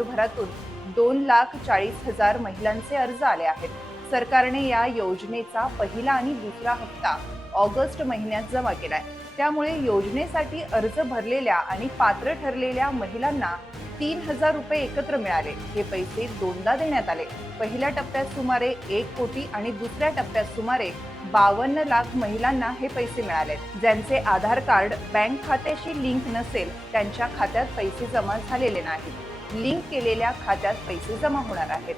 राज्यभरातून 2,40,000 महिलांचे अर्ज आले आहेत. सरकारने या योजनेचा पहिला आणि दुसरा हप्ता ऑगस्ट महिन्यात जमा केलाय. त्यामुळे योजनेसाठी अर्ज भरलेल्या आणि पात्र ठरलेल्या महिलांना 3,000 रुपये एकत्र मिळाले. हे पैसे दोनदा देण्यात आले. पहिल्या टप्प्यात सुमारे 1 कोटी आणि दुसऱ्या टप्प्यात सुमारे 52 लाख महिलांना हे पैसे मिळाले. ज्यांचे आधार कार्ड बँक खात्याशी लिंक नसेल त्यांच्या खात्यात पैसे जमा झालेले नाहीत. लिंक केलेल्या खात्यात पैसे जमा होणार आहेत.